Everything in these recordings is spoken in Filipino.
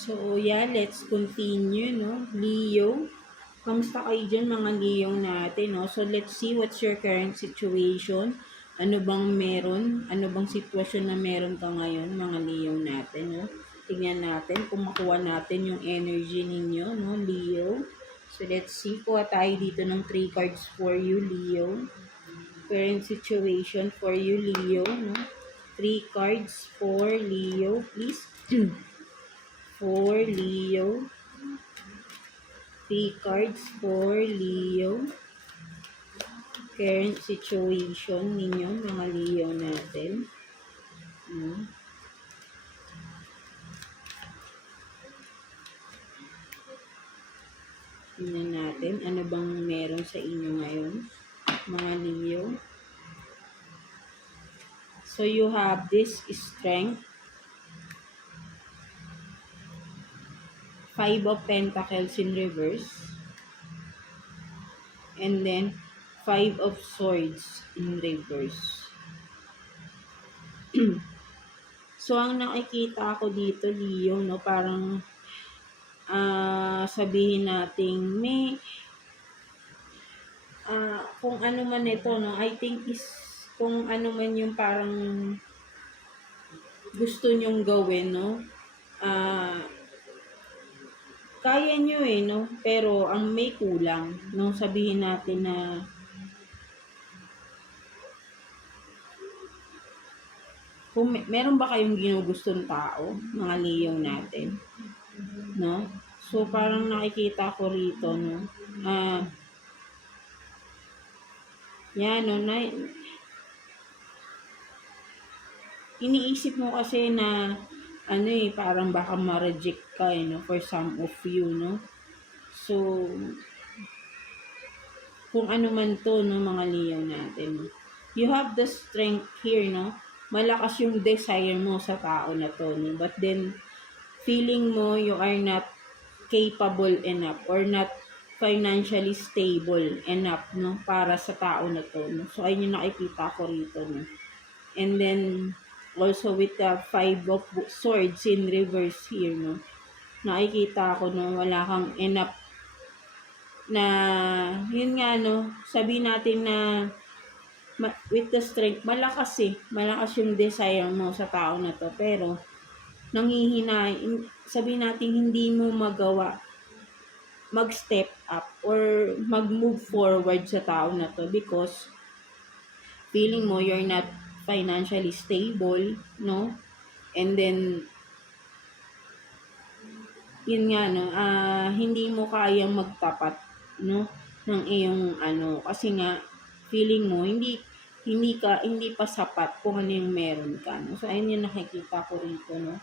So, yeah, let's continue, no? Leo. Kamusta kayo dyan, mga Leo natin, no? So, let's see what's your current situation. Ano bang meron? Ano bang sitwasyon na meron ka ngayon, mga Leo natin, no? Tingnan natin kung makuha natin yung energy ninyo, no, Leo. So, let's see. Kuha tayo dito ng 3 cards for you, Leo. Current situation for you, Leo, no? 3 cards for Leo, please. For Leo. 3 cards for Leo. Current situation ninyo, mga Leo natin. Tingnan natin, ano bang meron sa inyo ngayon, mga Leo. So, you have this strength. 5 of Pentacles in reverse. And then, 5 of Swords in reverse. So, ang nakikita ko dito, Leo, no, parang sabihin nating may kung ano man ito, no, I think is kung ano man yung parang gusto nyong gawin, no, kaya nyo no, pero ang may kulang, no, sabihin natin na kung meron ba kayong ginugustong tao, mga Leo natin, no? So, parang nakikita ko rito, no? Yan, no? Iniisip mo kasi na, parang baka ma-reject ka, no? For some of you, no? So, kung ano man to, no, mga Leo natin, you have the strength here, no? Malakas yung desire mo sa tao na to, no? But then, feeling mo you are not capable enough or not financially stable enough, no, para sa tao na to, no? So, ayun yung nakikita ko rito, no? And then, also with the 5 of Swords in reverse here, no? Nakikita ko, no, wala kang enough na, yun nga, no, sabihin natin na with the strength, malakas yung desire mo sa tao na to, pero nanghihina, sabihin natin hindi mo magawa mag-step up or mag-move forward sa tao na to because feeling mo you're not financially stable, no? And then yun nga, no, hindi mo kayang magtapat, no, ng iyong kasi nga feeling mo hindi pa sapat kung ano yung meron ka, no? So ayun yung nakikita ko rito, no,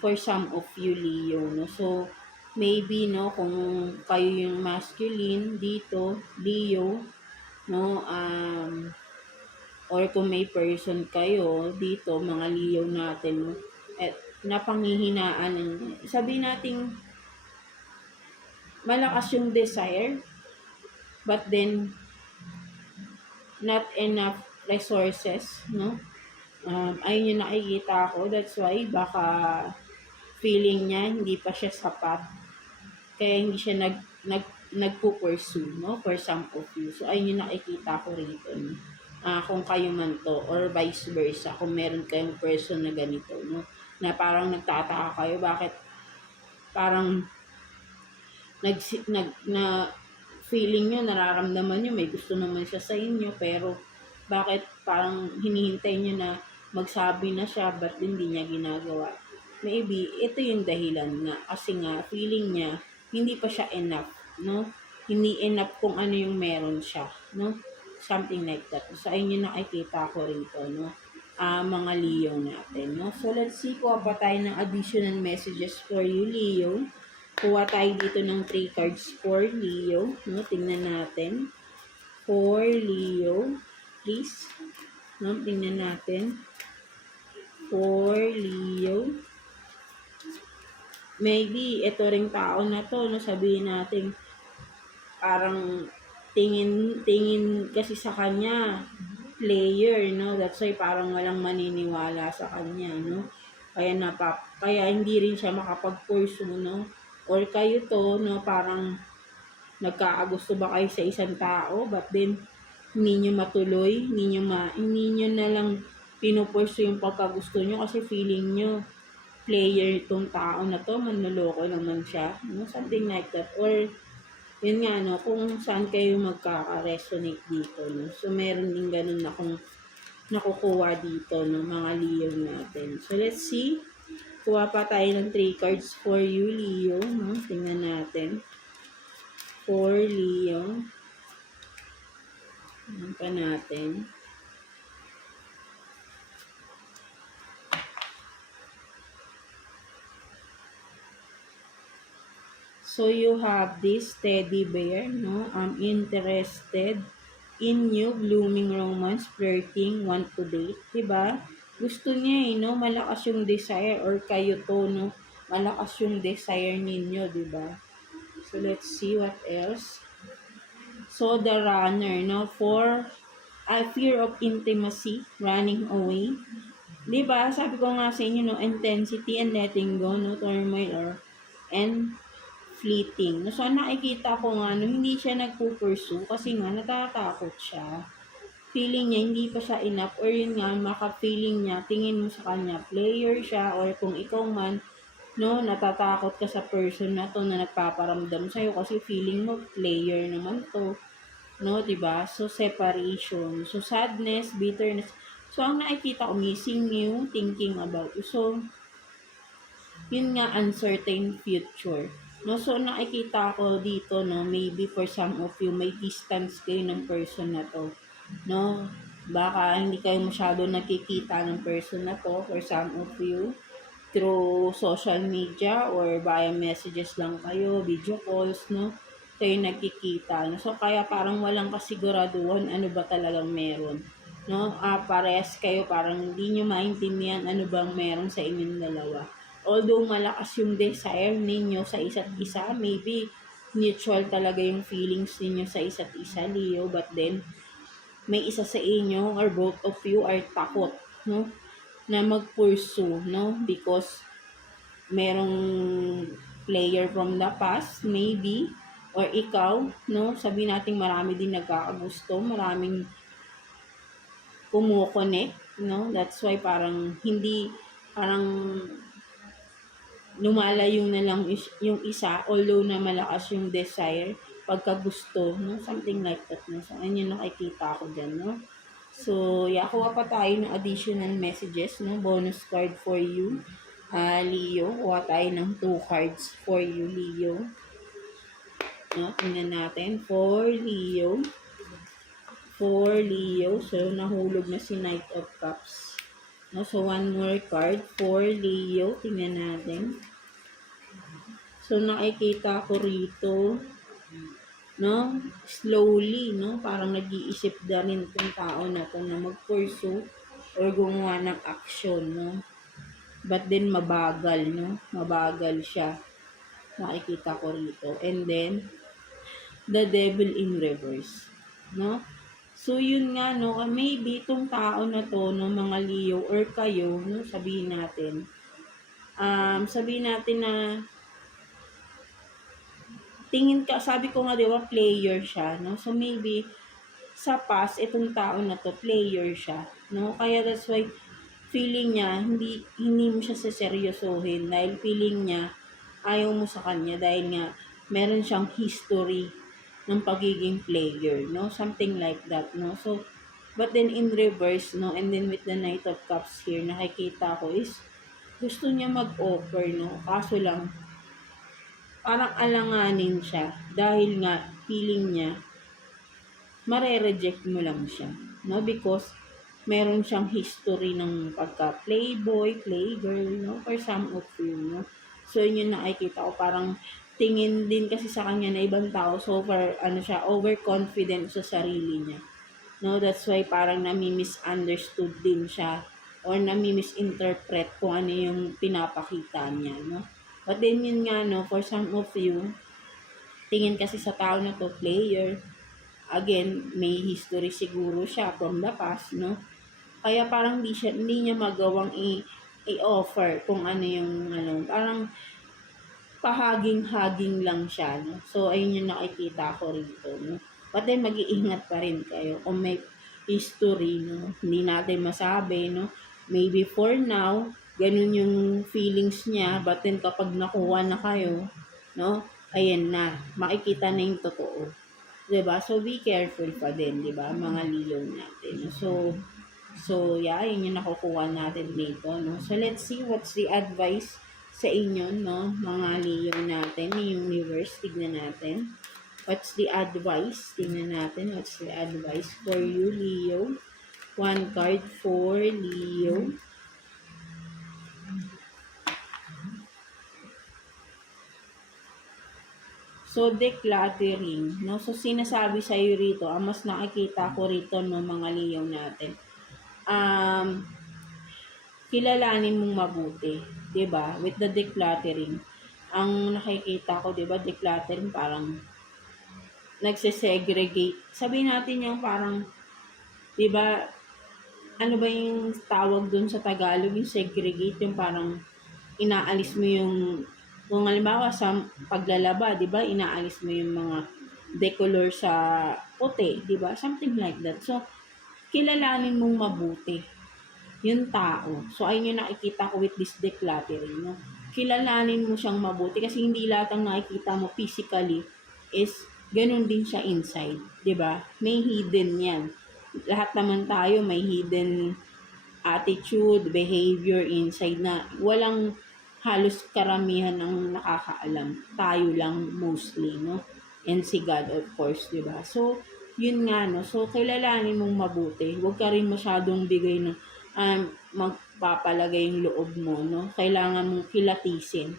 for some of you, Leo, no? So maybe, no, kung kayo yung masculine dito, Leo, no, or kung may person kayo dito, mga Leo natin, no, at napanghihinaan, sabihin natin malakas yung desire, but then not enough resources, no? Ayun yung nakikita ko. That's why baka feeling niya hindi pa siya sapat. Kaya hindi siya nagpo-pursue, no? For some of you. So, ayun yung nakikita ko rito. No? Kung kayo man to, or vice versa, kung meron kayong person na ganito, no? Na parang nagtataka kayo, bakit parang na feeling nyo, nararamdaman nyo, may gusto naman siya sa inyo, pero bakit parang hinihintay nyo na magsabi na siya, but hindi niya ginagawa? Maybe, ito yung dahilan nga, kasi nga, feeling niya, hindi pa siya enough, no? Hindi enough kung ano yung meron siya, no? Something like that. So, ayun yung nakikita ko rito, no? Mga Leo natin, no? So, let's see, kuha pa tayo ng additional messages for you, Leo. Kuha tayo dito ng 3 cards for Leo. No? Tingnan natin. For Leo. Please. No? Tingnan natin. For Leo. Maybe, ito ring tao na to, no? Sabihin natin, parang tingin kasi sa kanya, player, no? That's why parang walang maniniwala sa kanya, no? Kaya hindi rin siya makapag-pursue, no? Or kayo to, no, parang nagkakagusto ba kayo sa isang tao, but then hindi nyo matuloy, hindi nyo na lang pinupursu yung pagkagusto nyo kasi feeling nyo player itong tao na to, manloloko naman siya, no? Something like that. Or yun nga, no, kung saan kayo magkaka-resonate dito, no? So meron din ganun na kung nakukuha dito, no, mga Leo natin. So let's see, kuha pa tayo ng 3 cards for you, Leo, no? Tingnan natin. For Leo. Ano pa natin? So you have this teddy bear, no? I'm interested in you, blooming romance, flirting, want to date, diba? Gusto niya no? Malakas yung desire, or kayo to, no? Malakas yung desire ninyo, diba? So let's see what else. So the runner, no? For a fear of intimacy, running away. Diba? Sabi ko nga sa inyo, no? Intensity and letting go, no? Turmoil and fleeting. So, nakikita ko nga, no, hindi siya nagpupursue kasi nga, natatakot siya. Feeling niya, hindi pa siya enough, or yun nga, maka-feeling niya, tingin mo sa kanya, player siya, or kung ikaw man, no, natatakot ka sa person na to na nagpaparamdam sa'yo kasi feeling mo, player naman to, no, diba? So, separation. So, sadness, bitterness. So, ang nakikita ko, missing you, thinking about you. So, yun nga, uncertain future. No, so nakikita ko dito, no, maybe for some of you, may distance kayo ng person na to. No, baka hindi kayo masyado nakikita ng person na to, for some of you, through social media or via messages lang kayo, video calls, no, kayo nagkikita. No? So, kaya parang walang kasiguraduhan ano ba talagang meron. No, parehas kayo, parang hindi nyo maintindihan ano bang meron sa inyong dalawa. Although malakas yung desire ninyo sa isa't isa, maybe mutual talaga yung feelings ninyo sa isa't isa, Leo, but then may isa sa inyo or both of you are takot, no, na mag-pursue, no, because merong player from the past, maybe, or ikaw, no, sabi natin marami din nagkakagusto, maraming kumukonek, no, that's why parang lumalayo na lang yung isa, although na malakas yung desire, pagkagusto, no? Something like that, no? So, ayun yung nakikita ko dyan, no? So, kuha pa tayo ng additional messages, no? Bonus card for you, Leo. Kuha tayo ng 2 cards for you, Leo. No? Tingnan natin. For Leo. So, nahulog na si Knight of Cups. No? So, 1 more card for Leo. Tingnan natin. So, nakikita ko rito, no, slowly, no, parang nag-iisip na rin itong tao na to na mag-pursue or gumawa ng action, no. But then, mabagal, no, mabagal siya. Nakikita ko rito. And then, the devil in reverse, no. So, yun nga, no, maybe itong tao na to, no, mga Leo, or kayo, no, sabihin natin na, tingin ka, sabi ko nga, di ba, player siya, no? So, maybe, sa past, itong tao na to, player siya, no? Kaya that's why, feeling niya, hindi mo siya seseryosohin, dahil feeling niya, ayaw mo sa kanya, dahil nga, meron siyang history ng pagiging player, no? Something like that, no? So, but then in reverse, no? And then with the Knight of Cups here, nakikita ko is, gusto niya mag-offer, no? Kaso lang, parang alanganin siya dahil nga feeling niya mare-reject mo lang siya, no, because meron siyang history ng pagka playboy, playgirl, no, for some of you, no. So yun yung nakikita ko, parang tingin din kasi sa kanya na ibang tao, so far siya, overconfident sa sarili niya, no. That's why parang nami-misunderstood din siya or nami-misinterpret kung ano yung pinapakita niya, no. But then yun nga, no, for some of you, tingin kasi sa tao na to, player, again, may history siguro siya from the past, no? Kaya parang hindi niya magawang i-offer kung ano yung ano, parang pahaging-haging lang siya, no? So, ayun yung nakikita ko rito, no? But then, mag-iingat pa rin kayo kung may history, no? Hindi natin masabi, no? Maybe for now, ganun yung feelings niya, but then kapag nakuha na kayo, no? Ayan na, makikita na yung totoo. 'Di ba? So, be careful pa din, 'di ba? Mga Leo natin. So, yeah, yun yung nakukuha natin dito, no? So, let's see what's the advice sa inyo, no? Mga Leo natin, yung universe, tignan natin. What's the advice? Tingnan natin, what's the advice for you, Leo? One card for Leo. So, decluttering, no? So, sinasabi sa iyo rito, ang mas nakikita ko rito, no, mga Leo natin, um, kilalanin mong mabuti, 'di ba? With the decluttering, ang nakikita ko, 'di ba, decluttering parang nagse-segregate. Sabihin natin yung parang, 'di ba, ano ba yung tawag doon sa Tagalog, yung segregate, yung parang inaalis mo yung, kung halimbawa sa paglalaba, 'di ba, inaalis mo yung mga decolor sa puti, 'di ba? Something like that. So, kilalanin mong mabuti yung tao. So, ayun yung nakikita ko with this decluttering, no? Kilalanin mo siyang mabuti kasi hindi lahat ng nakikita mo physically is ganun din siya inside, 'di ba? May hidden 'yan. Lahat naman tayo may hidden attitude, behavior inside na walang halos karamihan ng nakakaalam. Tayo lang mostly, no? And si God, of course, 'di ba? So, yun nga, no? So, kilalanin mong mabuti. Huwag ka rin masyadong bigay ng magpapalagay yung loob mo, no? Kailangan mong kilatisin.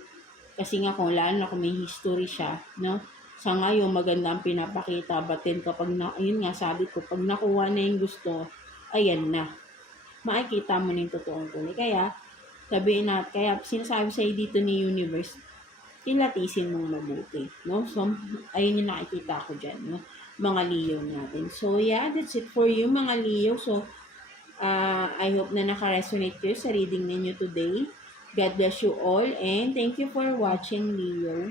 Kasi nga kung lalo na kung may history siya, no? Sa ngayon, maganda ang pinapakita. But then, kapag yun nga, sabi ko, pag nakuha na yung gusto, ayan na. Makikita mo na yung totoong kulay. Kaya, kaya sinasabi sa'yo dito ni Universe, kilatisin mong mabuti, no? So, ayun yung nakikita ko dyan, no? Mga Leo natin. So, yeah, that's it for you, mga Leo. So, I hope na naka-resonate kayo sa reading ninyo today. God bless you all and thank you for watching, Leo.